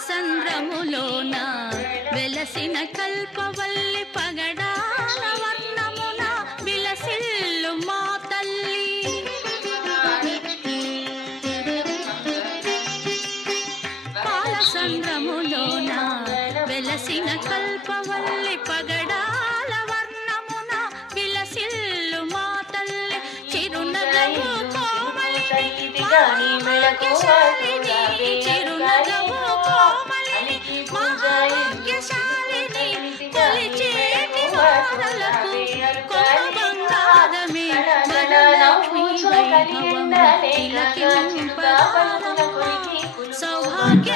పాలసంద్రములోన వెలసిన కల్పవల్లి పగడాల వర్ణమున విలసిల్లు మా తల్లి. పాలసంద్రములోన వెలసిన కల్పవల్లి పగడాల వర్ణమున విలసిల్లు మా తల్లి. చిరునగవు కోమలిని మహాభాగ్యశాలిని, చిరునగవు కోమలిని మహాభాగ్యశాలిని, కొలిచేటి వారలకు కొమ్మ బంగారమే వరలక్ష్మీ వైభవము తిలకింప సౌభాగ్య